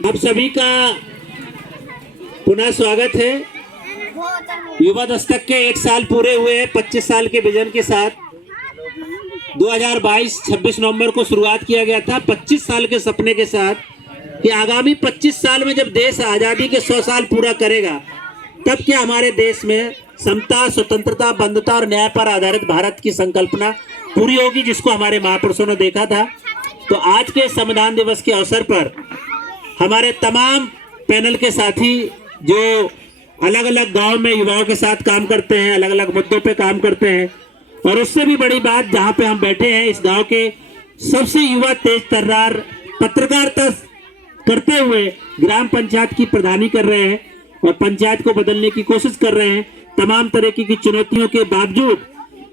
आप सभी का पुनः स्वागत है। युवा दस्तक के 1 साल पूरे हुए हैं 25 साल के विजन के साथ। 2022 26 नवंबर को शुरुआत किया गया था 25 साल के सपने के साथ कि आगामी 25 साल में जब देश आज़ादी के 100 साल पूरा करेगा तब क्या हमारे देश में समता, स्वतंत्रता, बंधुता और न्याय पर आधारित भारत की संकल्पना पूरी होगी, जिसको हमारे महापुरुषों ने देखा था। तो आज के संविधान दिवस के अवसर पर हमारे तमाम पैनल के साथी जो अलग अलग गांव में युवाओं के साथ काम करते हैं, अलग अलग मुद्दों पे काम करते हैं, और उससे भी बड़ी बात जहां पे हम बैठे हैं इस गांव के सबसे युवा तेज तर्रार पत्रकारिता करते हुए ग्राम पंचायत की प्रधानी कर रहे हैं और पंचायत को बदलने की कोशिश कर रहे हैं। तमाम तरह की चुनौतियों के बावजूद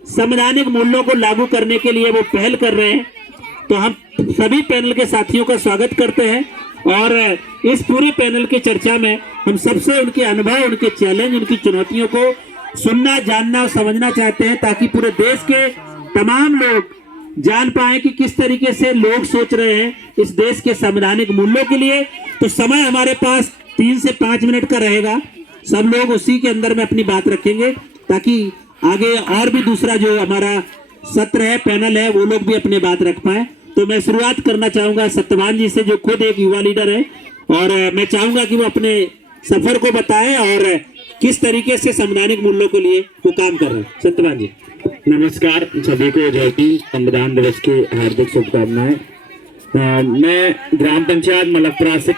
संवैधानिक मूल्यों को लागू करने के लिए वो पहल कर रहे हैं। तो हम सभी पैनल के साथियों का स्वागत करते हैं और इस पूरे पैनल की चर्चा में हम सबसे उनके अनुभव, उनके चैलेंज, उनकी चुनौतियों को सुनना, जानना और समझना चाहते हैं, ताकि पूरे देश के तमाम लोग जान पाए कि किस तरीके से लोग सोच रहे हैं इस देश के संवैधानिक मूल्यों के लिए। तो समय हमारे पास 3 से 5 मिनट का रहेगा। सब लोग उसी के अंदर में अपनी बात रखेंगे ताकि आगे और भी दूसरा जो हमारा सत्र है, पैनल है, वो लोग भी अपनी बात रख पाए। तो मैं शुरुआत करना चाहूंगा सत्यवान जी से, जो खुद एक युवा लीडर है, और मैं चाहूंगा कि वो अपने सफर को बताएं और किस तरीके से संवैधानिक मूल्यों के लिए वो काम कर रहे हैं। सत्यवान जी। नमस्कार सभी को, जय हिंद। संविधान दिवस की हार्दिक शुभकामनाएं। मैं ग्राम पंचायत मलकपुरा से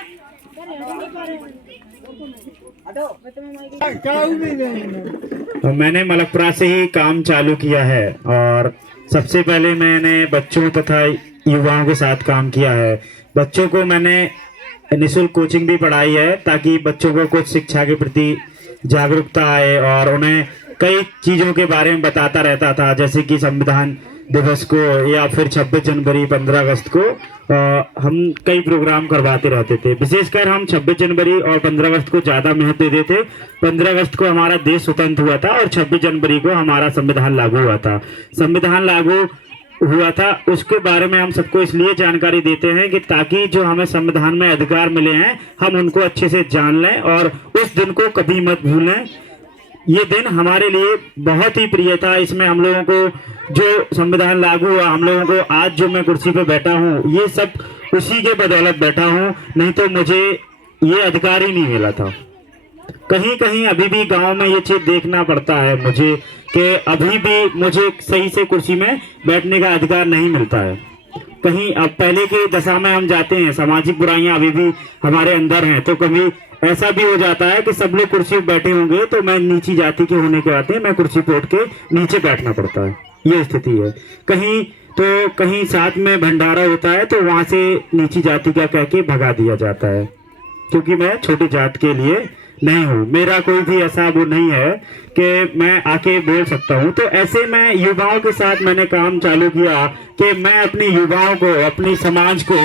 मैंने मलकपुरा से ही काम चालू किया है और सबसे पहले मैंने बच्चों तथा युवाओं के साथ काम किया है। बच्चों को मैंने निःशुल्क कोचिंग भी पढ़ाई है ताकि बच्चों को कुछ शिक्षा के प्रति जागरूकता आए और उन्हें कई चीज़ों के बारे में बताता रहता था, जैसे कि संविधान दिवस को या फिर 26 जनवरी, 15 अगस्त को हम कई प्रोग्राम करवाते रहते थे। विशेषकर हम 26 जनवरी और 15 अगस्त को ज़्यादा महत्व देते थे। 15 अगस्त को हमारा देश स्वतंत्र हुआ था और 26 जनवरी को हमारा संविधान लागू हुआ था। संविधान लागू हुआ था उसके बारे में हम सबको इसलिए जानकारी देते हैं कि ताकि जो हमें संविधान में अधिकार मिले हैं हम उनको अच्छे से जान लें और उस दिन को कभी मत भूलें। ये दिन हमारे लिए बहुत ही प्रिय था। इसमें हम लोगों को जो संविधान लागू हुआ, हम लोगों को आज जो मैं कुर्सी पे बैठा हूँ, ये सब उसी के बदौलत बैठा हूँ, नहीं तो मुझे ये अधिकार ही नहीं मिला था। कहीं कहीं अभी भी गांव में ये चीज देखना पड़ता है मुझे कि अभी भी मुझे सही से कुर्सी में बैठने का अधिकार नहीं मिलता है। कहीं अब पहले की दशा में हम जाते हैं, सामाजिक बुराइयां अभी भी हमारे अंदर हैं, तो कभी ऐसा भी हो जाता है कि सब लोग कुर्सी पर बैठे होंगे तो मैं नीची जाति के होने के नाते मैं कुर्सी पे उठ के नीचे बैठना पड़ता है। ये स्थिति है। कहीं तो कहीं साथ में भंडारा होता है तो वहां से नीची जाति का कह के भगा दिया जाता है, क्योंकि मैं छोटी जात के लिए नहीं हूँ। मेरा कोई भी ऐसा वो नहीं है कि मैं आके बोल सकता हूँ। तो ऐसे में युवाओं के साथ मैंने काम चालू किया कि मैं अपने युवाओं को, अपनी समाज को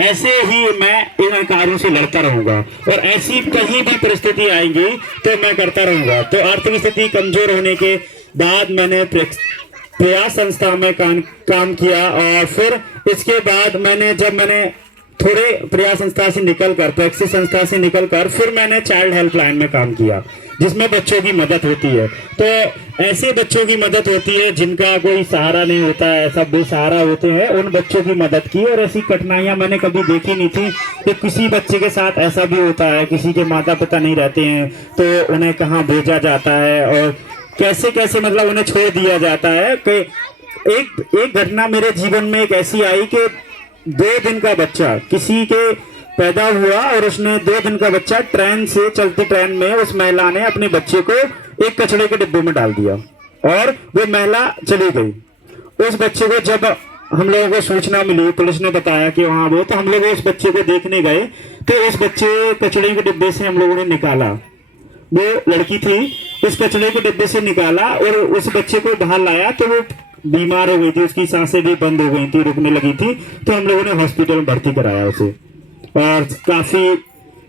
ऐसे ही मैं इन कार्यों से लड़ता रहूंगा और ऐसी कहीं भी परिस्थिति आएंगी तो मैं करता रहूंगा। तो आर्थिक स्थिति कमजोर होने के बाद मैंने प्रयास संस्था में काम किया और फिर इसके बाद मैंने थोड़े प्रयास संस्था से निकलकर, प्रैक्सिस संस्था से निकलकर फिर मैंने चाइल्ड हेल्पलाइन में काम किया, जिसमें बच्चों की मदद होती है। तो ऐसे बच्चों की मदद होती है जिनका कोई सहारा नहीं होता है, सब बेसहारा होते हैं, उन बच्चों की मदद की। और ऐसी कठिनाइयां मैंने कभी देखी नहीं थी कि किसी बच्चे के साथ ऐसा भी होता है, किसी के माता पिता नहीं रहते हैं तो उन्हें कहाँ भेजा जाता है और कैसे कैसे मतलब उन्हें छोड़ दिया जाता है। कि एक घटना मेरे जीवन में एक ऐसी आई कि 2 दिन का बच्चा किसी के पैदा हुआ और उसने 2 दिन का बच्चा ट्रेन से, चलती ट्रेन में उस महिला ने अपने बच्चे को एक कचड़े के डिब्बे में डाल दिया और वो महिला चली गई। उस बच्चे को जब हम लोगों को सूचना मिली, पुलिस ने बताया कि वहां वो, तो हम लोग उस बच्चे को देखने गए तो उस बच्चे कचड़े के डिब्बे से हम लोगों ने निकाला। वो लड़की थी, उस कचड़े के डिब्बे से निकाला और उस बच्चे को बाहर लाया तो वो बीमार हो गई थी, उसकी सांसें भी बंद हो गई थी, रुकने लगी थी। तो हम लोगों ने हॉस्पिटल में भर्ती कराया उसे और काफी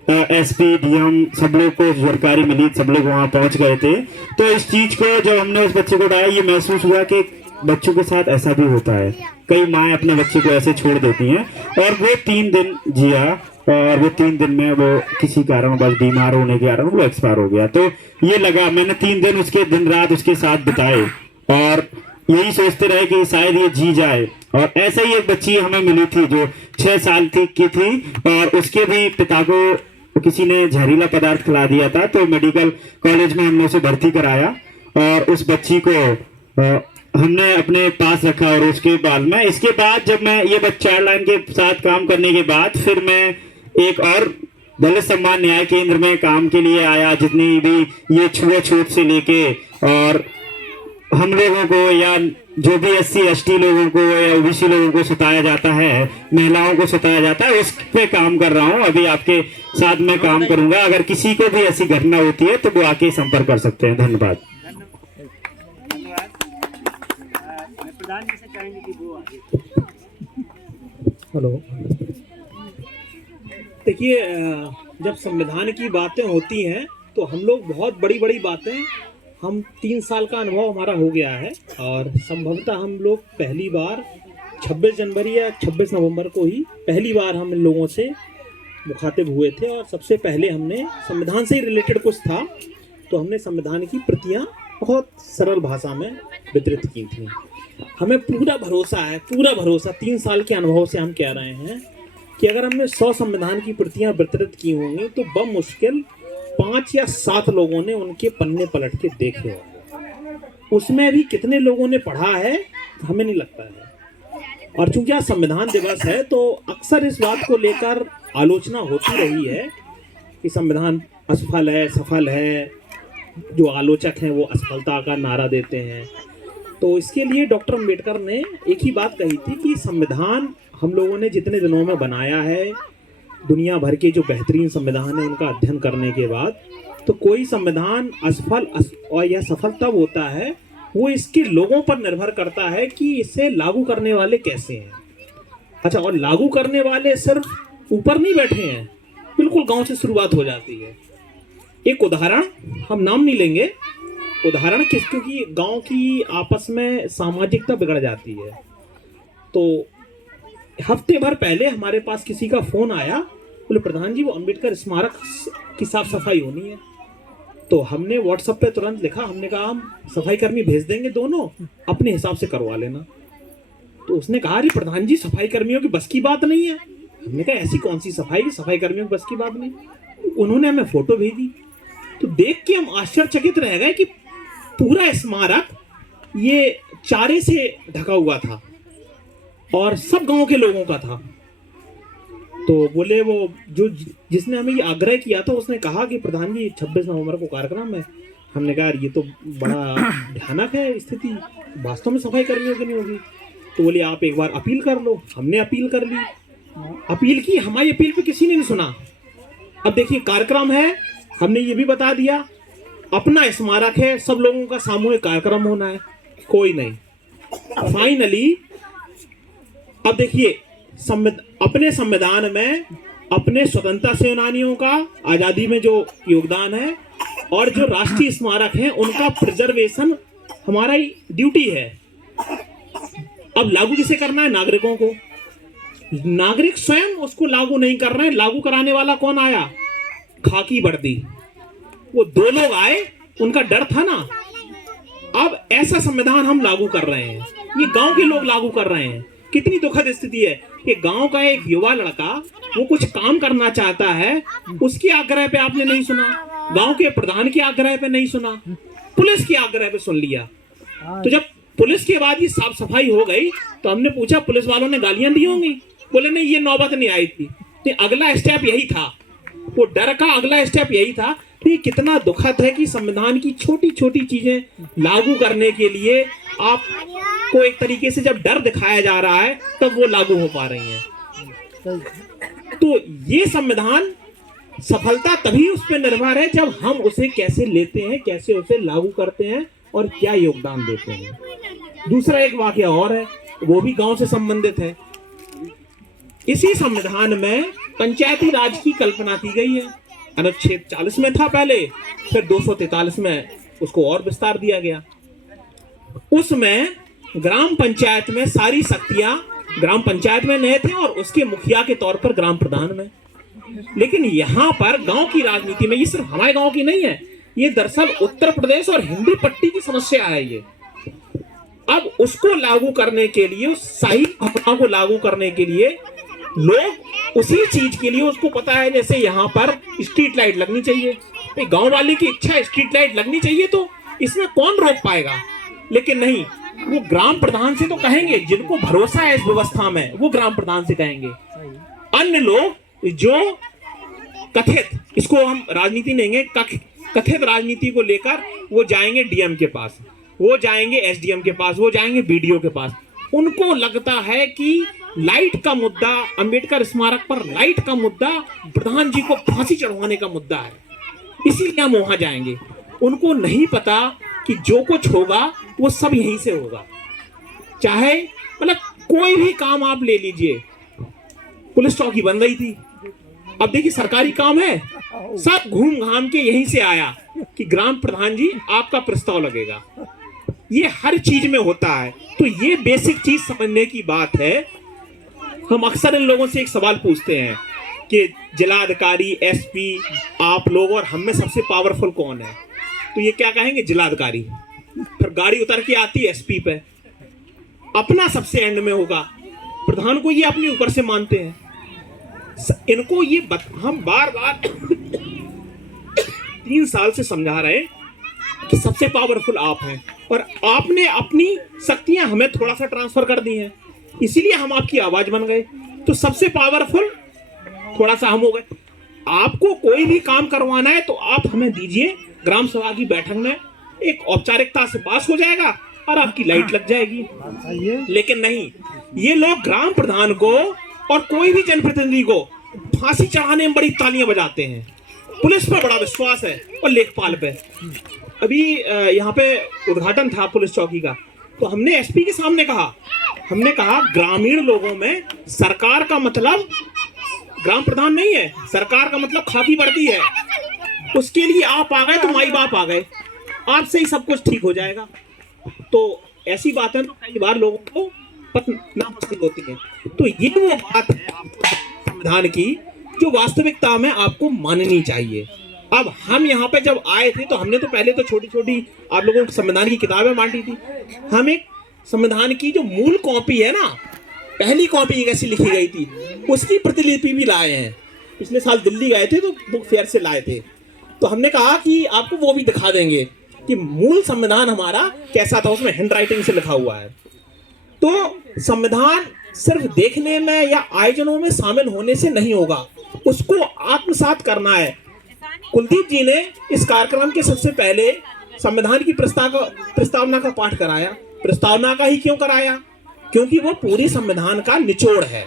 एसपी, डीएम सब लोग को जानकारी मिली, सब लोग वहां पहुंच गए थे। तो इस चीज को जब हमने उस बच्चे को डाला, ये महसूस हुआ कि बच्चों के साथ ऐसा भी होता है। कई माएँ अपने बच्चे को ऐसे छोड़ देती हैं और वो 3 दिन जिया और वो 3 दिन में वो किसी कारण बस बीमार होने के कारण वो एक्सपायर हो गया। तो ये लगा, मैंने 3 दिन उसके दिन रात उसके साथ बिताए और यही सोचते रहे कि शायद ये जी जाए। और ऐसे ही एक बच्ची हमें मिली थी जो 6 साल की थी और उसके भी पिता को किसी ने जहरीला पदार्थ खिला दिया था। तो मेडिकल कॉलेज में हमने उसे भर्ती कराया और उस बच्ची को हमने अपने पास रखा और उसके बाद में, इसके बाद जब मैं ये चाइल्ड लाइन के साथ काम करने के बाद फिर मैं एक और दलित सम्मान न्याय केंद्र में काम के लिए आया। जितनी भी ये छुआछूत से लेके और हम लोगों को या जो भी SC ST लोगों को या OBC लोगों को सताया जाता है, महिलाओं को सताया जाता है, उस पे काम कर रहा हूँ। अभी आपके साथ में काम करूंगा। अगर किसी को भी ऐसी घटना होती है तो वो आके संपर्क कर सकते हैं। धन्यवाद। हेलो, देखिए, जब संविधान की बातें होती हैं तो हम लोग बहुत बड़ी बड़ी बातें, हम 3 साल का अनुभव हमारा हो गया है और संभवतः हम लोग पहली बार 26 जनवरी या 26 नवंबर को ही पहली बार हम इन लोगों से मुखातिब हुए थे। और सबसे पहले हमने संविधान से ही रिलेटेड कुछ था तो हमने संविधान की प्रतियां बहुत सरल भाषा में वितरित की थी। हमें पूरा भरोसा 3 साल के अनुभव से हम कह रहे हैं कि अगर हमने 100 संविधान की प्रतियां वितरित की होंगी तो बमुश्किल 5 या 7 लोगों ने उनके पन्ने पलट के देखे होंगे। उसमें भी कितने लोगों ने पढ़ा है हमें नहीं लगता है। और चूंकि आज संविधान दिवस है तो अक्सर इस बात को लेकर आलोचना होती रही है कि संविधान असफल है, सफल है। जो आलोचक हैं वो असफलता का नारा देते हैं। तो इसके लिए डॉक्टर अम्बेडकर ने एक ही बात कही थी कि संविधान हम लोगों ने जितने दिनों में बनाया है, दुनिया भर के जो बेहतरीन संविधान है उनका अध्ययन करने के बाद, तो कोई संविधान असफल और या सफल तब होता है वो इसके लोगों पर निर्भर करता है कि इसे लागू करने वाले कैसे हैं। अच्छा, और लागू करने वाले सिर्फ ऊपर नहीं बैठे हैं, बिल्कुल गांव से शुरुआत हो जाती है। एक उदाहरण, हम नाम नहीं लेंगे, उदाहरण क्योंकि गांव की आपस में सामाजिकता बिगड़ जाती है। तो हफ्ते भर पहले हमारे पास किसी का फोन आया, बोले प्रधान जी वो अम्बेडकर स्मारक की साफ सफाई होनी है। तो हमने व्हाट्सएप पे तुरंत लिखा, हमने कहा हम सफाई कर्मी भेज देंगे, दोनों अपने हिसाब से करवा लेना। तो उसने कहा अरे प्रधान जी सफाई कर्मियों की बस की बात नहीं है। हमने कहा ऐसी कौन सी सफाई की सफाई कर्मियों की बस की बात नहीं। उन्होंने हमें फोटो भेजी तो देख के हम आश्चर्यचकित रह गए कि पूरा स्मारक ये चारे से ढका हुआ था और सब गांव के लोगों का था। तो बोले वो जो जिसने हमें ये आग्रह किया था उसने कहा कि प्रधान जी 26 नवंबर को कार्यक्रम है। हमने कहा ये तो बड़ा भयानक है स्थिति, वास्तव में सफाई कर्मियों की नहीं होगी। तो बोले आप एक बार अपील कर लो। हमने अपील कर ली, अपील की, हमारी अपील पे किसी ने नहीं सुना। अब देखिए कार्यक्रम है, हमने ये भी बता दिया अपना स्मारक है, सब लोगों का सामूहिक कार्यक्रम होना है, कोई नहीं। फाइनली अब देखिए अपने संविधान में अपने स्वतंत्रता सेनानियों का आजादी में जो योगदान है और जो राष्ट्रीय स्मारक हैं उनका प्रिजर्वेशन हमारा ही ड्यूटी है। अब लागू किसे करना है? नागरिकों को। नागरिक स्वयं उसको लागू नहीं कर रहे हैं। लागू कराने वाला कौन आया? खाकी वर्दी। वो 2 लोग आए, उनका डर था ना। अब ऐसा संविधान हम लागू कर रहे हैं, ये गांव के लोग लागू कर रहे हैं। कितनी दुखद स्थिति है कि गांव का एक युवा लड़का वो कुछ काम करना चाहता है, उसके आग्रह पे आपने नहीं सुना, गांव के प्रधान के आग्रह पे नहीं सुना, पुलिस के आग्रह पे सुन लिया। तो जब पुलिस के बाद ये साफ सफाई हो गई तो हमने पूछा पुलिस वालों ने गालियां दी होंगी? बोले नहीं, ये नौबत नहीं आई थी। तो अगला स्टेप यही था, वो डर का अगला स्टेप यही था। तो ये कितना दुखद है कि संविधान की छोटी छोटी चीजें लागू करने के लिए आपको एक तरीके से जब डर दिखाया जा रहा है तब वो लागू हो पा रही हैं। तो ये संविधान सफलता तभी उस पर निर्भर है जब हम उसे कैसे लेते हैं, कैसे उसे लागू करते हैं और क्या योगदान देते हैं। दूसरा एक वाकया और है, वो भी गांव से संबंधित है। इसी संविधान में पंचायती राज की कल्पना की गई है। अनुच्छेद 40 में था पहले, फिर 243 में उसको और विस्तार दिया गया। उसमें ग्राम पंचायत में सारी शक्तियां ग्राम पंचायत में नहीं थे और उसके मुखिया के तौर पर ग्राम प्रधान में। लेकिन यहाँ पर गांव की राजनीति में, ये सिर्फ हमारे गांव की नहीं है, ये दरअसल उत्तर प्रदेश और हिंदी पट्टी की समस्या है ये। अब उसको लागू करने के लिए, उस सही भावना को लागू करने के लिए लोग उसी चीज के लिए, उसको पता है जैसे यहाँ पर स्ट्रीट लाइट लगनी चाहिए, भाई गांव वाले की इच्छा स्ट्रीट लाइट लगनी चाहिए, तो इसमें कौन रोक पाएगा। लेकिन नहीं, वो ग्राम प्रधान से तो कहेंगे, जिनको भरोसा है इस व्यवस्था में वो ग्राम प्रधान से कहेंगे। अन्य लोग जो कथित, इसको हम राजनीति नहीं, कथित राजनीति को लेकर वो जाएंगे डीएम के पास, वो जाएंगे एसडीएम के पास, वो जाएंगे बीडीओ के पास। उनको लगता है कि लाइट का मुद्दा, अंबेडकर स्मारक पर लाइट का मुद्दा प्रधान जी को फांसी चढ़वाने का मुद्दा है, इसीलिए हम वहां जाएंगे। उनको नहीं पता कि जो कुछ होगा वो सब यहीं से होगा। चाहे मतलब कोई भी काम आप ले लीजिए, पुलिस चौकी बन रही थी, अब देखिए सरकारी काम है, सब घूम घाम के यहीं से आया कि ग्राम प्रधान जी आपका प्रस्ताव लगेगा। ये हर चीज में होता है। तो ये बेसिक चीज समझने की बात है। हम अक्सर इन लोगों से एक सवाल पूछते हैं कि जिलाधिकारी, एसपी, आप लोग और हम में सबसे पावरफुल कौन है, तो ये क्या कहेंगे, जिलाधिकारी। फिर गाड़ी उतर के आती है एसपी पे, अपना सबसे एंड में होगा, प्रधान को ये अपने ऊपर से मानते हैं। इनको ये हम बार बार 3 साल से समझा रहे हैं कि सबसे पावरफुल आप हैं, और आपने अपनी शक्तियां हमें थोड़ा सा ट्रांसफर कर दी हैं, इसीलिए हम आपकी आवाज बन गए। तो सबसे पावरफुल थोड़ा सा हम हो गए। आपको कोई भी काम करवाना है तो आप हमें दीजिए, ग्राम सभा की बैठक में एक औपचारिकता से पास हो जाएगा और आपकी लाइट लग जाएगी। लेकिन नहीं, ये लोग ग्राम प्रधान को और कोई भी जनप्रतिनिधि को फांसी चढ़ाने में बड़ी तालियां बजाते हैं। पुलिस पर बड़ा विश्वास है और लेखपाल पे। अभी यहाँ पे उद्घाटन था पुलिस चौकी का, तो हमने एसपी के सामने कहा, हमने कहा ग्रामीण लोगों में सरकार का मतलब ग्राम प्रधान नहीं है, सरकार का मतलब खाकी वर्दी है। उसके लिए आप आ गए तो माई बाप आ गए, आपसे ही सब कुछ ठीक हो जाएगा। तो ऐसी बातें तो कई बार लोगों को नापसंद होती है। तो ये वो बात है संविधान की जो वास्तविकता में आपको माननी चाहिए। अब हम यहाँ पे जब आए थे तो हमने तो पहले तो छोटी छोटी आप लोगों को संविधान की किताबें बांटी थी। हम एक संविधान की जो मूल कॉपी है ना, पहली कॉपी कैसी लिखी गई थी, उसकी प्रतिलिपि भी लाए हैं। पिछले साल दिल्ली गए थे तो बुक फेयर से लाए थे, तो हमने कहा कि आपको वो भी दिखा देंगे कि मूल संविधान हमारा कैसा था, उसमें हैंड राइटिंग से लिखा हुआ है। तो संविधान सिर्फ देखने में या आयोजनों में शामिल होने से नहीं होगा, उसको आत्मसात करना है। कुलदीप जी ने इस कार्यक्रम के सबसे पहले संविधान की प्रस्तावना का पाठ कराया। प्रस्तावना का ही क्यों कराया? क्योंकि वो पूरी संविधान का निचोड़ है।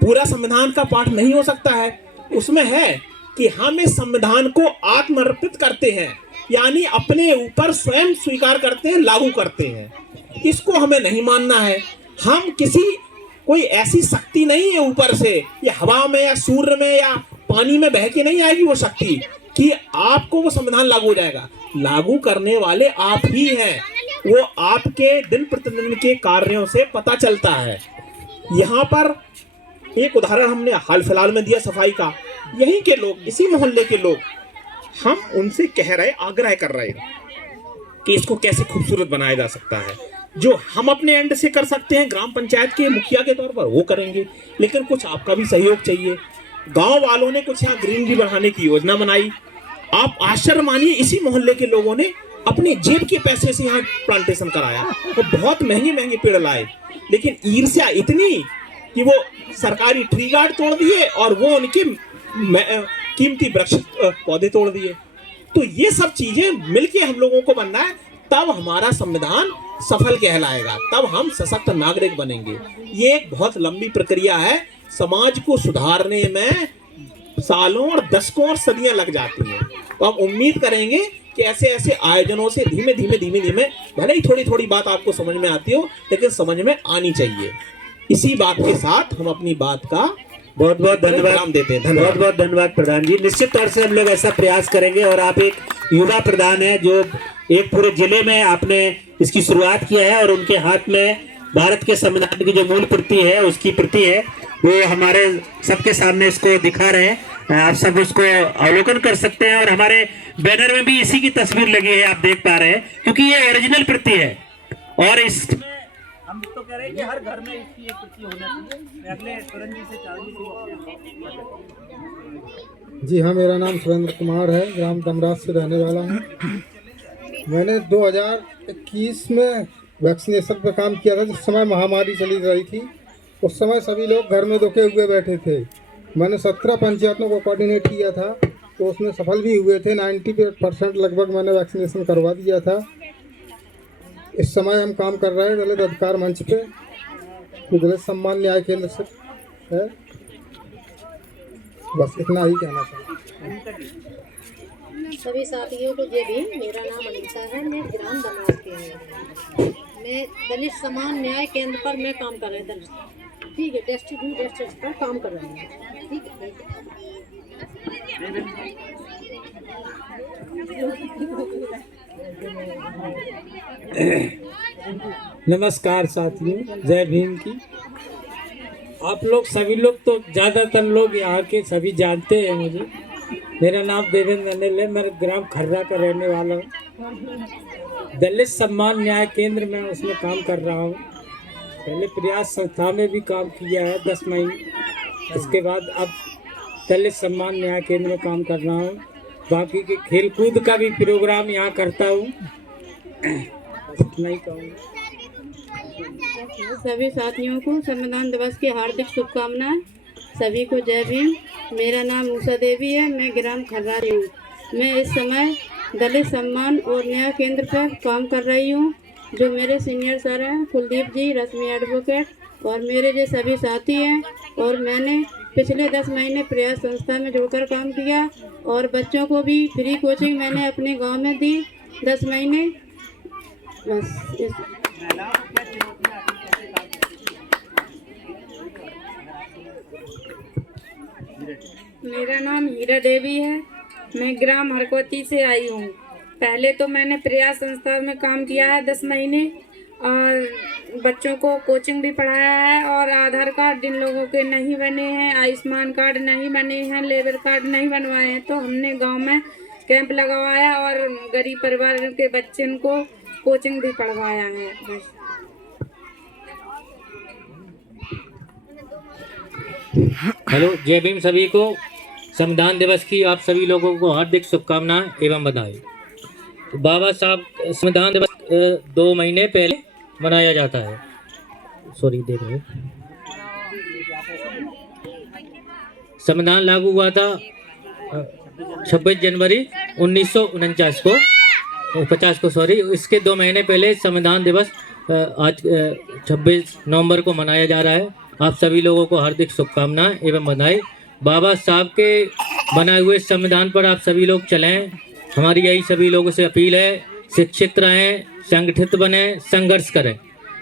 पूरा संविधान का पाठ नहीं हो सकता है, उसमें है कि हम इस संविधान को आत्मर्पित करते हैं, यानी अपने ऊपर स्वयं स्वीकार करते हैं, लागू करते हैं। इसको हमें नहीं मानना है। हम कोई ऐसी शक्ति नहीं है ऊपर से, या हवा में या सूर्य में या पानी में बह के नहीं आएगी वो शक्ति कि आपको वो संविधान लागू हो जाएगा। लागू करने वाले आप ही हैं। वो आपके दिन प्रतिदिन के कार्यों से पता चलता है। यहाँ पर एक उदाहरण हमने हाल फिलहाल में दिया सफाई का। यहीं के लोग, इसी मोहल्ले के लोग, हम उनसे कह रहे, आग्रह कर रहे कि इसको कैसे खूबसूरत बनाया जा सकता है। जो हम अपने एंड से कर सकते हैं ग्राम पंचायत के मुखिया के तौर पर वो करेंगे, लेकिन कुछ आपका भी सहयोग चाहिए। गांव वालों ने कुछ यहाँ ग्रीनरी बढ़ाने की योजना बनाई। आप आश्चर्य मानिए, इसी मोहल्ले के लोगों ने अपने जेब के पैसे से यहाँ प्लांटेशन कराया और बहुत महंगे महंगे पेड़ लाए। लेकिन ईर्ष्या इतनी कि वो सरकारी ट्री गार्ड तोड़ दिए और वो उनके कीमती वृक्ष पौधे तोड़ दिए। तो ये सब चीजें मिलके हम लोगों को बनना है, तब हमारा संविधान सफल कहलाएगा, तब हम सशक्त नागरिक बनेंगे। ये एक बहुत लंबी प्रक्रिया है। समाज को सुधारने में सालों और दशकों और सदियां लग जाती हैं। तो हम उम्मीद करेंगे कि ऐसे ऐसे आयोजनों से धीमे धीमे भले ही थोड़ी थोड़ी बात आपको समझ में आती हो, लेकिन समझ में आनी चाहिए। इसी बात के साथ हम अपनी बात का बहुत बहुत धन्यवाद देते हैं। बहुत बहुत धन्यवाद प्रधान जी। निश्चित तौर से हम लोग ऐसा प्रयास करेंगे, और आप एक युवा प्रधान है जो एक पूरे जिले में आपने इसकी शुरुआत किया है, और उनके हाथ में भारत के संविधान की जो मूल प्रति है उसकी प्रति है, वो हमारे सबके सामने इसको दिखा रहे हैं। आप सब उसको अवलोकन कर सकते हैं और हमारे बैनर में भी इसी की तस्वीर लगी है, आप देख पा रहे हैं, क्योंकि ये ओरिजिनल प्रति है और इसमें हम तो कह रहे हैं कि हर घर में इसकी एक प्रति होना चाहिए। मैं अगले सुरेंद्र जी से चाहूंगी। जी हाँ, मेरा नाम सुरेंद्र कुमार है, ग्राम दमराज से रहने वाला हूँ। मैंने 2021 में वैक्सीनेशन पर काम किया था, जिस समय महामारी चली रही थी। उस समय सभी लोग घर में दुखे हुए बैठे थे। मैंने 17 पंचायतों को कोऑर्डिनेट किया था, तो उसमें सफल भी हुए थे। 90% लगभग मैंने वैक्सीनेशन करवा दिया था। इस समय हम काम कर रहे हैं दलित अधिकार मंच पे, जो दलित सम्मान न्याय केंद्र से है। बस इतना ही कहना चाहिए। सभी साथियों को जय भीम। मेरा नाम अनीता है, मैं ग्राम दमाज के हूँ। मैं दलित समान न्याय केंद्र पर मैं काम कर रही हूँ। ठीक है, टेस्ट पर काम कर रही हूँ। ठीक है। नमस्कार साथियों, जय भीम की। आप लोग सभी लोग तो ज़्यादातर लोग यहाँ के सभी जानते हैं मुझे। मेरा नाम देवेंद्र अनिल है, मैं ग्राम खर्रा का रहने वाला हूँ। दलित सम्मान न्याय केंद्र में उसमें काम कर रहा हूँ। पहले प्रयास संस्था में भी काम किया है 10 महीने। इसके बाद अब दलित सम्मान न्याय केंद्र में काम कर रहा हूँ। बाकी के खेलकूद का भी प्रोग्राम यहाँ करता हूँ। इतना ही कहूँगा। सभी साथियों को संविधान दिवस की हार्दिक शुभकामनाएं। सभी को जय भीम। मेरा नाम उषा देवी है, मैं ग्राम खर्रा से हूँ। मैं इस समय दलित सम्मान और न्याय केंद्र पर काम कर रही हूँ। जो मेरे सीनियर सर हैं कुलदीप जी, रश्मि एडवोकेट और मेरे जो सभी साथी हैं। और मैंने पिछले 10 महीने प्रयास संस्था में जुड़कर काम किया और बच्चों को भी फ्री कोचिंग मैंने अपने गांव में दी 10 महीने। बस मेरा नाम हीरा देवी है, मैं ग्राम हरकोती से आई हूँ। पहले तो मैंने प्रयास संस्था में काम किया है 10 महीने और बच्चों को कोचिंग भी पढ़ाया है। और आधार कार्ड जिन लोगों के नहीं बने हैं, आयुष्मान कार्ड नहीं बने हैं, लेबर कार्ड नहीं बनवाए हैं, तो हमने गांव में कैंप लगवाया और गरीब परिवार के बच्चों को कोचिंग भी पढ़वाया है। बस। हेलो, जय भीम सभी को। संविधान दिवस की आप सभी लोगों को हार्दिक शुभकामनाएं एवं बधाई। तो बाबा साहब संविधान दिवस 2 महीने पहले मनाया जाता है। सॉरी, देख रहे संविधान लागू हुआ था 26 जनवरी 1949 को 50 को सॉरी। इसके 2 महीने पहले संविधान दिवस आज 26 नवंबर को मनाया जा रहा है। आप सभी लोगों को हार्दिक शुभकामनाएं एवं बधाई। बाबा साहब के बनाए हुए संविधान पर आप सभी लोग चलें। हमारी यही सभी लोगों से अपील है। शिक्षित रहें, संगठित बने, संघर्ष करें।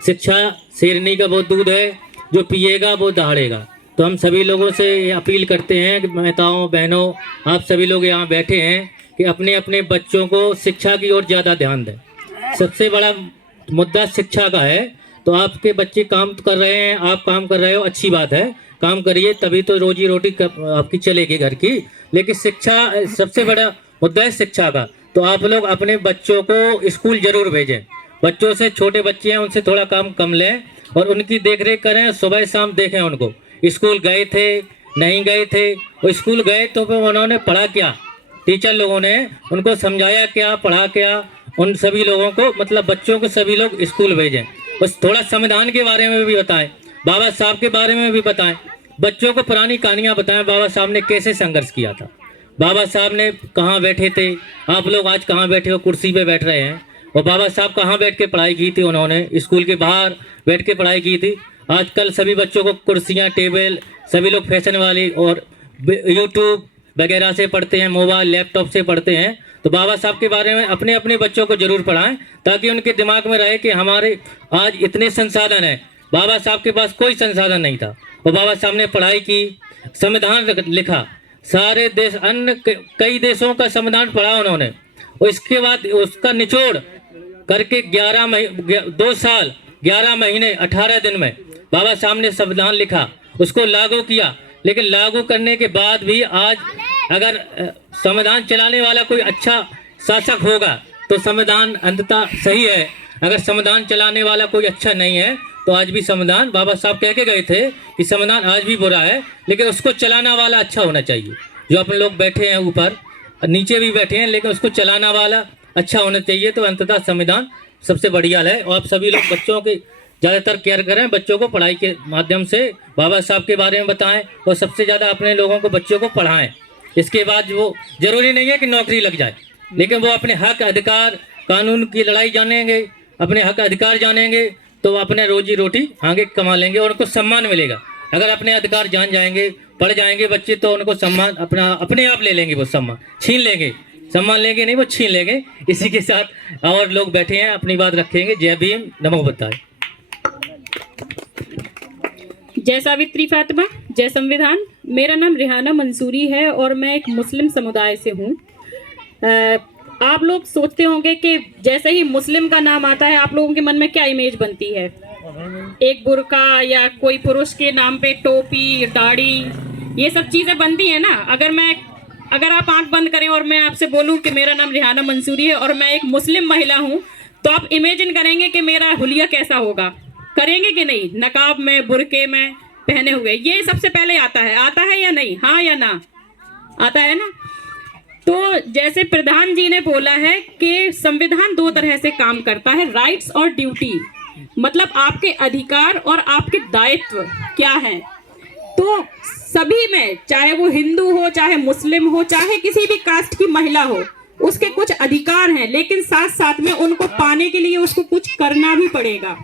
शिक्षा शेरनी का वो दूध है, जो पिएगा वो दहाड़ेगा। तो हम सभी लोगों से ये अपील करते हैं कि माताओं बहनों, आप सभी लोग यहाँ बैठे हैं, कि अपने अपने बच्चों को शिक्षा की ओर ज़्यादा ध्यान दें। सबसे बड़ा मुद्दा शिक्षा का है। तो आपके बच्चे काम कर रहे हैं, आप काम कर रहे हो, अच्छी बात है, काम करिए, तभी तो रोजी रोटी आपकी चलेगी घर की। लेकिन शिक्षा सबसे बड़ा मुद्दा है शिक्षा का। तो आप लोग अपने बच्चों को स्कूल जरूर भेजें। बच्चों से, छोटे बच्चे हैं उनसे थोड़ा काम कम लें और उनकी देखरेख करें। सुबह शाम देखें उनको, स्कूल गए थे नहीं गए थे। वो स्कूल गए तो फिर उन्होंने पढ़ा क्या, टीचर लोगों ने उनको समझाया क्या, पढ़ा क्या। उन सभी लोगों को, मतलब बच्चों को सभी लोग स्कूल भेजें। बस थोड़ा संविधान के बारे में भी बताएं, बाबा साहब के बारे में भी बताएं। बच्चों को पुरानी कहानियां बताएं, बाबा साहब ने कैसे संघर्ष किया था, बाबा साहब ने कहाँ बैठे थे। आप लोग आज कहाँ बैठे हो, कुर्सी पे बैठ रहे हैं, और बाबा साहब कहाँ बैठ के पढ़ाई की थी। उन्होंने स्कूल के बाहर बैठ के पढ़ाई की थी। आजकल सभी बच्चों को कुर्सियाँ, टेबल, सभी लोग फैशन वाली और यूट्यूब वगैरह से पढ़ते हैं, मोबाइल लैपटॉप से पढ़ते हैं। तो बाबा साहब के बारे में अपने अपने बच्चों को जरूर पढ़ाएं, ताकि उनके दिमाग में रहे कि हमारे आज इतने संसाधन हैं। बाबा साहब के पास कोई संसाधन नहीं था, और बाबा साहब ने पढ़ाई की, संविधान लिखा, सारे देश, अन्य कई देशों का संविधान पढ़ा उन्होंने। और इसके बाद उसका निचोड़ करके 2 साल 11 महीने 18 दिन में बाबा साहब ने संविधान लिखा। उसको लागू किया, लेकिन लागू करने के बाद भी आज अगर संविधान चलाने वाला कोई अच्छा शासक होगा तो संविधान अंततः सही है। अगर संविधान चलाने वाला कोई अच्छा नहीं है तो आज भी संविधान, बाबा साहब कह के गए थे कि संविधान आज भी बुरा है, लेकिन उसको चलाना वाला अच्छा होना चाहिए। जो अपन लोग बैठे हैं ऊपर, नीचे भी बैठे हैं, लेकिन उसको चलाना वाला अच्छा होना चाहिए। तो अंततः संविधान सबसे बढ़िया है। और आप सभी लोग बच्चों के ज़्यादातर केयर करें, बच्चों को पढ़ाई के माध्यम से बाबा साहब के बारे में बताएं और सबसे ज़्यादा अपने लोगों को, बच्चों को पढ़ाएं। इसके बाद वो ज़रूरी नहीं है कि नौकरी लग जाए, लेकिन वो अपने हक अधिकार, कानून की लड़ाई जानेंगे, अपने हक अधिकार जानेंगे तो वो अपने रोजी रोटी आगे कमा लेंगे और उनको सम्मान मिलेगा। अगर अपने अधिकार जान जाएंगे, पढ़ जाएंगे बच्चे, तो उनको सम्मान अपने आप ले लेंगे, वो सम्मान छीन लेंगे, सम्मान लेंगे नहीं, वो छीन लेंगे। इसी के साथ और लोग बैठे हैं, अपनी बात रखेंगे। जय भीम, नमो बुद्धाय। जय सावित्री फातिमा, जय संविधान। मेरा नाम रिहाना मंसूरी है और मैं एक मुस्लिम समुदाय से हूँ। आप लोग सोचते होंगे कि जैसे ही मुस्लिम का नाम आता है आप लोगों के मन में क्या इमेज बनती है, एक बुर्का या कोई पुरुष के नाम पे टोपी, दाढ़ी, ये सब चीज़ें बनती हैं ना। अगर आप आंख बंद करें और मैं आपसे बोलूं कि मेरा नाम रिहाना मंसूरी है और मैं एक मुस्लिम महिला हूं, तो आप इमेजिन करेंगे कि मेरा हुलिया कैसा होगा। करेंगे कि नहीं? नकाब में, बुर्के में पहने हुए, ये सबसे पहले आता है या नहीं? हाँ या ना? आता है ना। तो जैसे प्रधान जी ने बोला है कि संविधान दो तरह से काम करता है, राइट्स और ड्यूटी, मतलब आपके अधिकार और आपके दायित्व क्या है। तो सभी में, चाहे वो हिंदू हो, चाहे मुस्लिम हो, चाहे किसी भी कास्ट की महिला हो, उसके कुछ अधिकार हैं, लेकिन साथ साथ में उनको पाने के लिए उसको कुछ करना भी पड़ेगा,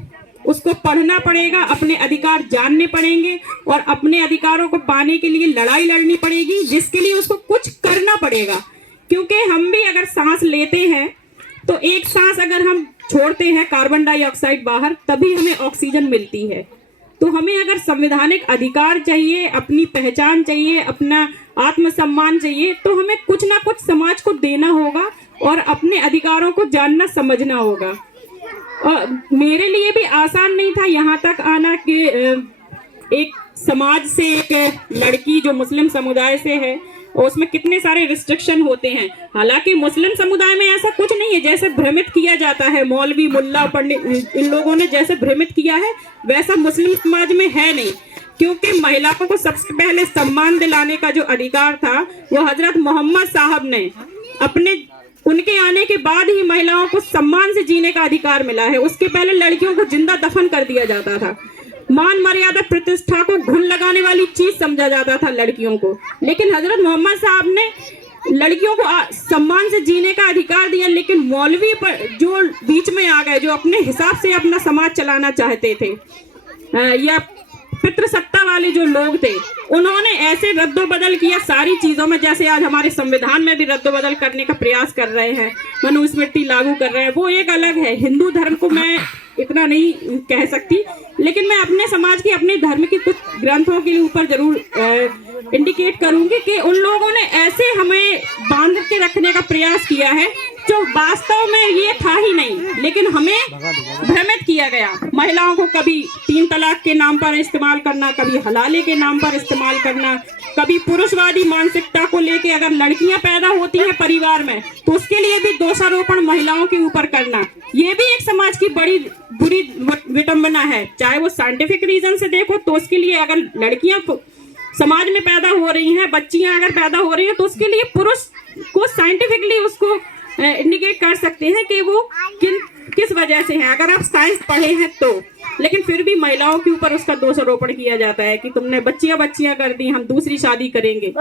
उसको पढ़ना पड़ेगा, अपने अधिकार जानने पड़ेंगे और अपने अधिकारों को पाने के लिए लड़ाई लड़नी पड़ेगी, जिसके लिए उसको कुछ करना पड़ेगा। क्योंकि हम भी अगर सांस लेते हैं तो एक सांस अगर हम छोड़ते हैं कार्बन डाइऑक्साइड बाहर, तभी हमें ऑक्सीजन मिलती है। तो हमें अगर संवैधानिक अधिकार चाहिए, अपनी पहचान चाहिए, अपना आत्मसम्मान चाहिए, तो हमें कुछ ना कुछ समाज को देना होगा और अपने अधिकारों को जानना समझना होगा। मेरे लिए भी आसान नहीं था यहाँ तक आना कि एक समाज से एक लड़की जो मुस्लिम समुदाय से है, और उसमें कितने सारे रिस्ट्रिक्शन होते हैं। हालांकि मुस्लिम समुदाय में ऐसा कुछ नहीं है जैसे भ्रमित किया जाता है, मौलवी, मुल्ला, पंडित, इन लोगों ने जैसे भ्रमित किया है वैसा मुस्लिम समाज में है नहीं। क्योंकि महिलाओं को सबसे पहले सम्मान दिलाने का जो अधिकार था वो हजरत मोहम्मद साहब ने उनके आने के बाद ही महिलाओं को सम्मान से जीने का अधिकार मिला है। उसके पहले लड़कियों को जिंदा दफन कर दिया जाता था, मान मर्यादा प्रतिष्ठा को घुन लगाने वाली चीज समझा जाता था लड़कियों को। लेकिन हजरत मोहम्मद साहब ने लड़कियों को सम्मान से जीने का अधिकार दिया। लेकिन मौलवी पर जो बीच में आ गए, जो अपने हिसाब से अपना समाज चलाना चाहते थे, या पितृसत्ता वाले जो लोग थे, उन्होंने ऐसे रद्दोबदल किया सारी चीजों में, जैसे आज हमारे संविधान में भी रद्दोबदल करने का प्रयास कर रहे हैं, मनुस्मृति लागू कर रहे हैं। वो एक अलग है, हिंदू धर्म को मैं इतना नहीं कह सकती, लेकिन मैं अपने समाज की, अपने धर्म की कुछ ग्रंथों के ऊपर जरूर इंडिकेट करूंगी कि उन लोगों ने ऐसे हमें बांध के रखने का प्रयास किया है जो वास्तव में ये था ही नहीं, लेकिन हमें भ्रमित किया गया। महिलाओं को कभी 3 तलाक के नाम पर इस्तेमाल करना, कभी हलाले के नाम पर इस्तेमाल करना, कभी पुरुषवादी मानसिकता को लेके अगर लड़कियां पैदा होती हैं परिवार में तो उसके लिए भी दोषारोपण महिलाओं के ऊपर करना, ये भी एक समाज की बड़ी बुरी विडंबना है। चाहे वो साइंटिफिक रीजन से देखो तो उसके लिए अगर लड़कियां समाज में पैदा हो रही हैं, बच्चियां अगर पैदा हो रही हैं, तो उसके लिए पुरुष को साइंटिफिकली उसको इंडिकेट कर सकते हैं कि वो किस वजह से है, अगर आप साइंस पढ़े हैं तो। लेकिन फिर भी महिलाओं के ऊपर उसका दोषारोपण किया जाता है कि तुमने बच्चियां कर दी, हम दूसरी शादी करेंगे।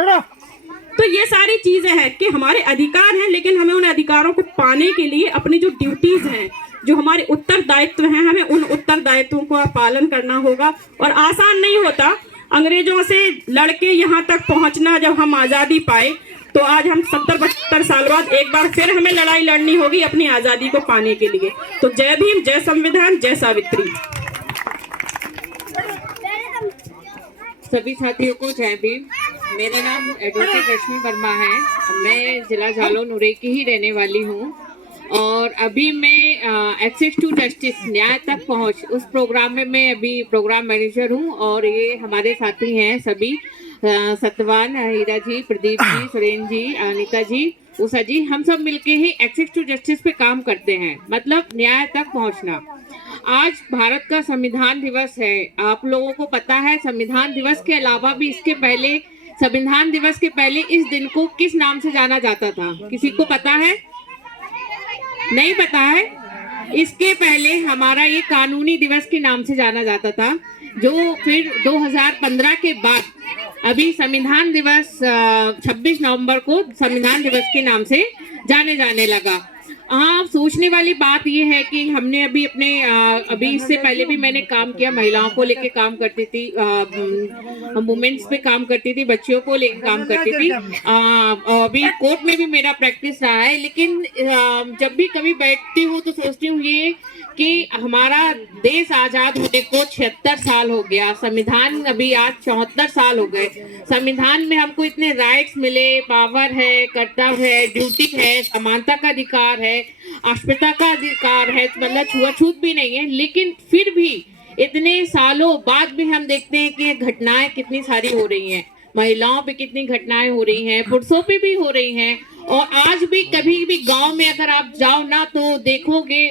तो ये सारी चीजें हैं कि हमारे अधिकार हैं, लेकिन हमें उन अधिकारों को पाने के लिए अपनी जो ड्यूटीज हैं, जो हमारे उत्तरदायित्व हैं, हमें उन उत्तरदायित्वों का पालन करना होगा। और आसान नहीं होता अंग्रेजों से लड़के यहाँ तक पहुँचना। जब हम आज़ादी पाए तो आज हम 70-72 साल बाद एक बार फिर हमें लड़ाई लड़नी होगी अपनी आज़ादी को पाने के लिए। तो जय भीम, जय संविधान, जय सावित्री। सभी साथियों को जय भीम। मेरा नाम एडवोकेट रश्मि वर्मा है। मैं जिला जालौन उरे की ही रहने वाली हूँ। और अभी मैं एक्सेस टू जस्टिस, न्याय तक पहुंच, उस प्रोग्राम में मैं अभी प्रोग्राम मैनेजर हूं। और ये हमारे साथी हैं सभी, सत्यवान, हीरा जी, प्रदीप जी, सुरेंद्र जी, अनिता जी, उषा जी, हम सब मिलके ही एक्सेस टू जस्टिस पे काम करते हैं, मतलब न्याय तक पहुंचना। आज भारत का संविधान दिवस है। आप लोगों को पता है संविधान दिवस के अलावा भी इसके पहले, संविधान दिवस के पहले इस दिन को किस नाम से जाना जाता था? किसी को पता है? नहीं पता है? इसके पहले हमारा ये कानूनी दिवस के नाम से जाना जाता था, जो फिर 2015 के बाद अभी संविधान दिवस 26 नवंबर को संविधान दिवस के नाम से जाने लगा। हाँ, सोचने वाली बात ये है कि हमने अभी अपने अभी इससे पहले भी मैंने काम किया, महिलाओं को लेके काम करती थी, वुमेन्स पे काम करती थी, बच्चियों को लेके काम करती थी। अभी कोर्ट में भी मेरा प्रैक्टिस रहा है। लेकिन जब भी कभी बैठती हूँ तो सोचती हूँ ये कि हमारा देश आजाद होने को 76 साल हो गया, संविधान अभी आज 74 साल हो गए। संविधान में हमको इतने राइट्स मिले, पावर है, कर्तव्य है, ड्यूटी है, समानता का अधिकार है, अस्पृश्यता का अधिकार है, मतलब छुआछूत भी नहीं है। लेकिन फिर भी इतने सालों बाद भी हम देखते हैं कि घटनाएं कितनी सारी हो रही हैं, महिलाओं पे कितनी घटनाएं हो रही हैं, पुरुषों पे भी हो रही हैं। और आज भी कभी भी गांव में अगर आप जाओ ना तो देखोगे,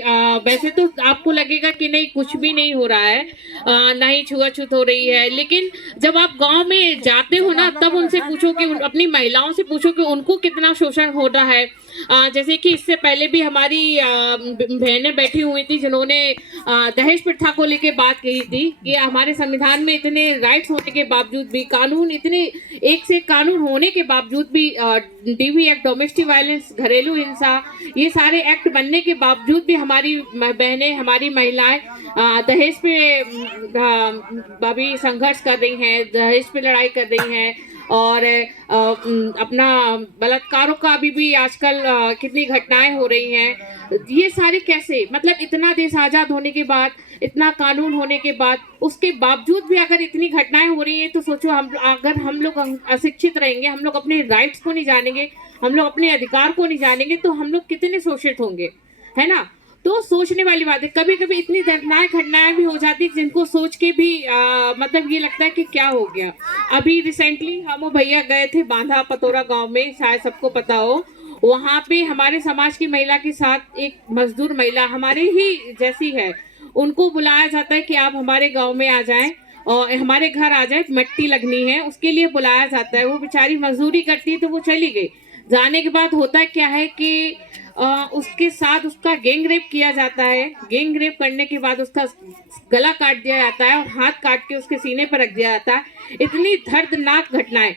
वैसे तो आपको लगेगा कि नहीं कुछ भी नहीं हो रहा है, नहीं छुआछूत हो रही है। लेकिन जब आप गांव में जाते हो ना तब उनसे पूछो कि अपनी महिलाओं से पूछो कि उनको कितना शोषण हो रहा है। जैसे कि इससे पहले भी हमारी बहनें बैठी हुई थी जिन्होंने दहेज प्रथा को लेके बात कही थी कि हमारे संविधान में इतने राइट्स होने के बावजूद भी, कानून इतने एक से कानून होने के बावजूद भी, डीवी एक्ट, डोमेस्टिक वायलेंस, घरेलू हिंसा, ये सारे एक्ट बनने के बावजूद भी हमारी बहनें, हमारी महिलाएं दहेज पे अभी संघर्ष कर रही हैं, दहेज पे लड़ाई कर रही हैं। और अपना बलात्कारों का अभी भी आजकल कितनी घटनाएं हो रही हैं। ये सारे कैसे, मतलब इतना देश आज़ाद होने के बाद, इतना कानून होने के बाद, उसके बावजूद भी अगर इतनी घटनाएं हो रही हैं तो सोचो अगर हम लोग अशिक्षित रहेंगे, हम लोग अपने राइट्स को नहीं जानेंगे, हम लोग अपने अधिकार को नहीं जानेंगे तो हम लोग कितने शोषित होंगे, है ना। तो सोचने वाली बात है। कभी कभी इतनी दर्दनाक घटनाएं भी हो जाती है जिनको सोच के भी मतलब ये लगता है कि क्या हो गया। अभी रिसेंटली हम भैया गए थे बांधा पतोरा गांव में, शायद सबको पता हो। वहाँ पे हमारे समाज की महिला के साथ एक मजदूर महिला हमारे ही जैसी है, उनको बुलाया जाता है कि आप हमारे गाँव में आ जाएं और हमारे घर आ जाए, मिट्टी लगनी है, उसके लिए बुलाया जाता है। वो बेचारी मजदूरी करती है तो वो चली गई। जाने के बाद होता क्या है कि उसके साथ उसका गैंग रेप किया जाता है। गैंग रेप करने के बाद उसका गला काट दिया जाता है और हाथ काट के उसके सीने पर रख दिया जाता है। इतनी दर्दनाक घटनाएं,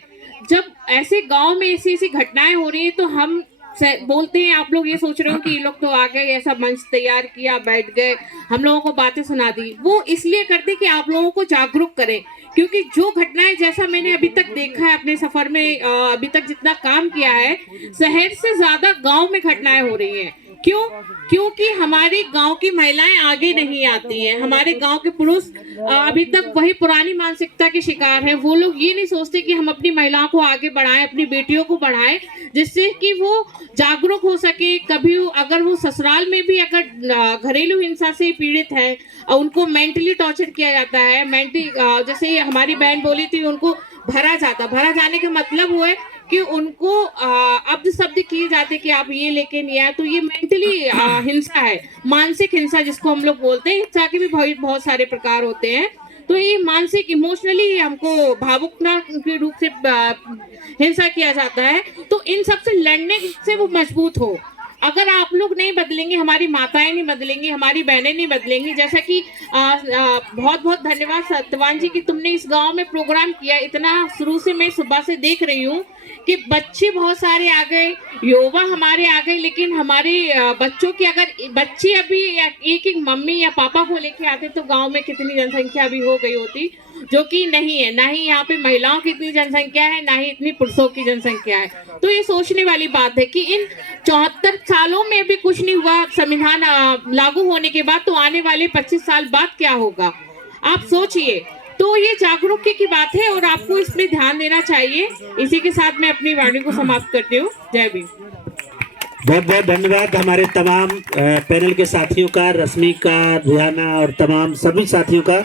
जब ऐसे गांव में ऐसी ऐसी घटनाएं हो रही है तो हम बोलते हैं, आप लोग ये सोच रहे हो कि ये लोग तो आ गए, ऐसा मंच तैयार किया, बैठ गए, हम लोगों को बातें सुना दी। वो इसलिए करते कि आप लोगों को जागरूक करें, क्योंकि जो घटनाएं, जैसा मैंने अभी तक देखा है अपने सफर में, अभी तक जितना काम किया है, शहर से ज्यादा गांव में घटनाएं हो रही हैं। क्यों? क्योंकि हमारे गांव की महिलाएं आगे नहीं आती हैं, हमारे गांव के पुरुष अभी तक वही पुरानी मानसिकता के शिकार हैं। वो लोग ये नहीं सोचते कि हम अपनी महिलाओं को आगे बढ़ाएं, अपनी बेटियों को बढ़ाएं, जिससे कि वो जागरूक हो सके। कभी अगर वो ससुराल में भी अगर घरेलू हिंसा से पीड़ित है, उनको मेंटली टॉर्चर किया जाता है, मेंटली, जैसे हमारी बहन बोली थी, उनको भरा जाने का मतलब हुआ है कि उनको अब्द शब्द किए जाते कि आप ये लेके नहीं आए। तो ये मेंटली हिंसा है, मानसिक हिंसा जिसको हम लोग बोलते हैं। हिंसा के भी बहुत सारे प्रकार होते हैं। तो ये मानसिक, इमोशनली हमको भावुकता के रूप से हिंसा किया जाता है। तो इन सब से लड़ने से वो मजबूत हो। अगर आप लोग नहीं बदलेंगे, हमारी माताएं नहीं बदलेंगी, हमारी बहनें नहीं बदलेंगी। जैसा कि बहुत बहुत धन्यवाद सत्यवान जी कि तुमने इस गांव में प्रोग्राम किया। इतना शुरू से मैं सुबह से देख रही हूँ कि बच्चे बहुत सारे आ गए, युवा हमारे आ गए, लेकिन हमारे बच्चों की, अगर बच्चे अभी एक एक मम्मी या पापा को लेके आते तो गांव में कितनी जनसंख्या अभी हो गई होती, जो कि नहीं है। ना ही यहाँ पे महिलाओं की इतनी जनसंख्या है, ना ही इतनी पुरुषों की जनसंख्या है। तो ये सोचने वाली बात है कि इन 74 सालों में भी कुछ नहीं हुआ संविधान लागू होने के बाद, तो आने वाले 25 साल बाद क्या होगा, आप सोचिए। तो ये जागरूकता की बात है और आपको इसमें ध्यान देना चाहिए। इसी के साथ मैं अपनी वाणी को समाप्त करती हूँ। जय भीम। बहुत बहुत धन्यवाद हमारे तमाम पैनल के साथियों का, रश्मि का, रिहाना और तमाम सभी साथियों का,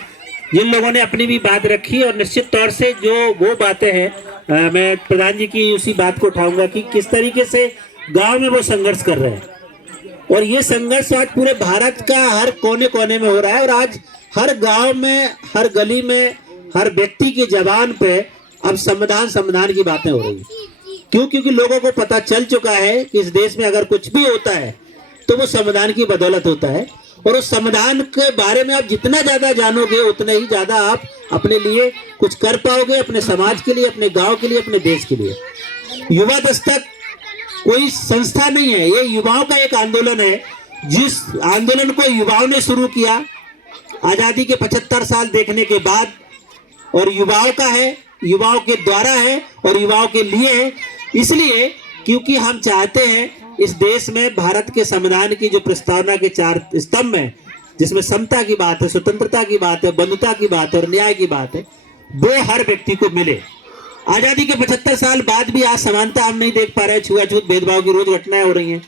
जिन लोगों ने अपनी भी बात रखी। और निश्चित तौर से जो वो बातें हैं, मैं प्रधान जी की उसी बात को उठाऊंगा कि किस तरीके से गांव में वो संघर्ष कर रहे हैं। और ये संघर्ष आज पूरे भारत का हर कोने कोने में हो रहा है। और आज हर गांव में, हर गली में, हर व्यक्ति की जबान पे अब संविधान की बातें हो रही है। क्यों? क्योंकि लोगों को पता चल चुका है कि इस देश में अगर कुछ भी होता है तो वो संविधान की बदौलत होता है। और उस संविधान के बारे में आप जितना ज्यादा जानोगे उतना ही ज्यादा आप अपने लिए कुछ कर पाओगे, अपने समाज के लिए, अपने गांव के लिए, अपने देश के लिए। युवा दस्तक कोई संस्था नहीं है, ये युवाओं का एक आंदोलन है। जिस आंदोलन को युवाओं ने शुरू किया आजादी के 75 साल देखने के बाद, और युवाओं का है, युवाओं के द्वारा है और युवाओं के लिए है। इसलिए क्योंकि हम चाहते हैं इस देश में भारत के संविधान की जो प्रस्तावना के 4 स्तंभ हैं, जिसमें समता की बात है, स्वतंत्रता की बात है, बंधुता की बात है और न्याय की बात है, वो हर व्यक्ति को मिले। आजादी के 75 साल बाद भी आज समानता हम नहीं देख पा रहे हैं, छुआछूत भेदभाव की रोज घटनाएं हो रही हैं।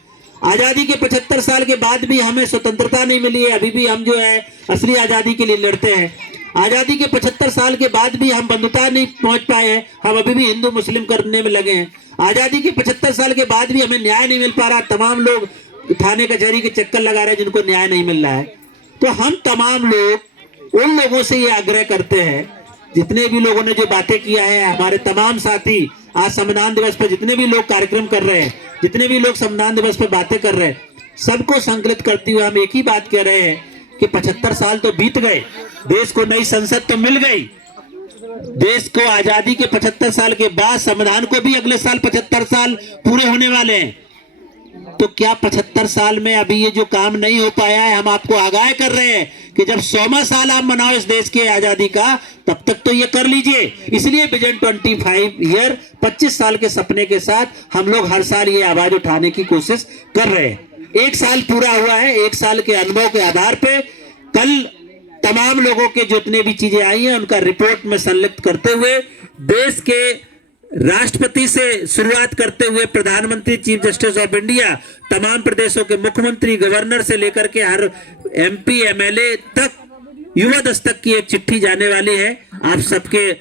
आजादी के 75 साल के बाद भी हमें स्वतंत्रता नहीं मिली है, अभी भी हम जो है असली आजादी के लिए लड़ते हैं। आजादी के 75 साल के बाद भी हम बंधुता नहीं पहुंच पाए हैं, हम अभी भी हिंदू मुस्लिम करने में लगे हैं। आजादी के 75 साल के बाद भी हमें न्याय नहीं मिल पा रहा, तमाम लोग थाने कचहरी के चक्कर लगा रहे हैं जिनको न्याय नहीं मिल रहा है। तो हम तमाम लोग उन लोगों से ये आग्रह करते हैं, जितने भी लोगों ने जो बातें किया है, हमारे तमाम साथी आज संविधान दिवस पर जितने भी लोग कार्यक्रम कर रहे हैं, जितने भी लोग संविधान दिवस पर बातें कर रहे हैं, सबको संकलित करते हुए हम एक ही बात कह रहे हैं कि 75 साल तो बीत गए, देश को नई संसद तो मिल गई, देश को आजादी के 75 साल के बाद संविधान को भी अगले साल 75 साल पूरे होने वाले हैं। तो क्या 75 साल में अभी ये जो काम नहीं हो पाया है, हम आपको आगाह कर रहे हैं कि जब 100वां साल आप मनाओ इस देश के आजादी का, तब तक तो ये कर लीजिए। इसलिए विजन 25 ईयर 25 साल के सपने के साथ हम लोग हर साल ये आवाज उठाने की कोशिश कर रहे हैं। 1 साल पूरा हुआ है, 1 साल के अनुभव के आधार पे कल तमाम लोगों के जितने भी चीजें आई हैं उनका रिपोर्ट में संलिप्त करते हुए, देश के राष्ट्रपति से शुरुआत करते हुए प्रधानमंत्री, चीफ जस्टिस ऑफ इंडिया, तमाम प्रदेशों के मुख्यमंत्री, गवर्नर से लेकर के हर MP MLA तक युवा दस्तक की एक चिट्ठी जाने वाली है आप सबके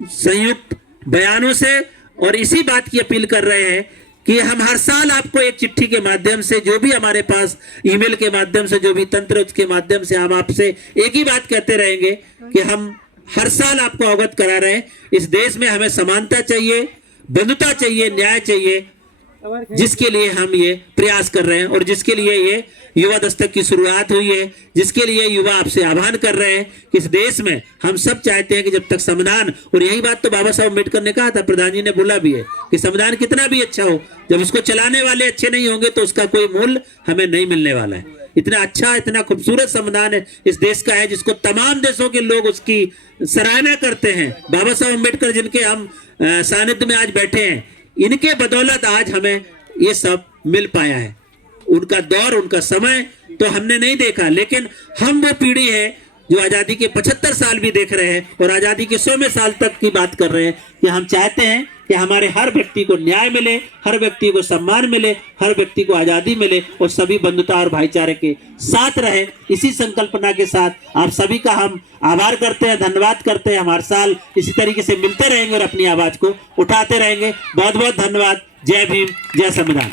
संयुक्त बयानों से। और इसी बात की अपील कर रहे हैं कि हम हर साल आपको एक चिट्ठी के माध्यम से, जो भी हमारे पास ईमेल के माध्यम से, जो भी तंत्र उसके माध्यम से हम आपसे एक ही बात कहते रहेंगे कि हम हर साल आपको अवगत करा रहे हैं, इस देश में हमें समानता चाहिए, बंधुता चाहिए, न्याय चाहिए, जिसके लिए हम ये प्रयास कर रहे हैं और जिसके लिए ये युवा दस्तक की शुरुआत हुई है, जिसके लिए युवा आपसे आह्वान कर रहे हैं कि इस देश में हम सब चाहते हैं कि जब तक संविधान, और यही बात तो बाबा साहब अम्बेडकर ने कहा था, प्रधान जी ने बोला भी है कि संविधान कितना भी अच्छा हो, जब उसको चलाने वाले अच्छे नहीं होंगे तो उसका कोई मूल्य हमें नहीं मिलने वाला है। इतना अच्छा, इतना खूबसूरत संविधान है इस देश का है, जिसको तमाम देशों के लोग उसकी सराहना करते हैं। बाबा साहब अम्बेडकर जिनके हम सानिध्य में आज बैठे हैं, इनके बदौलत आज हमें ये सब मिल पाया है। उनका दौर, उनका समय तो हमने नहीं देखा, लेकिन हम वो पीढ़ी है जो आजादी के 75 साल भी देख रहे हैं और आजादी के 100वें साल तक की बात कर रहे हैं कि हम चाहते हैं कि हमारे हर व्यक्ति को न्याय मिले, हर व्यक्ति को सम्मान मिले, हर व्यक्ति को आजादी मिले और सभी बंधुता और भाईचारे के साथ रहे। इसी संकल्पना के साथ आप सभी का हम आभार करते हैं, धन्यवाद करते हैं। हम हर साल इसी तरीके से मिलते रहेंगे और अपनी आवाज को उठाते रहेंगे। बहुत बहुत धन्यवाद। जय भीम, जय संविधान।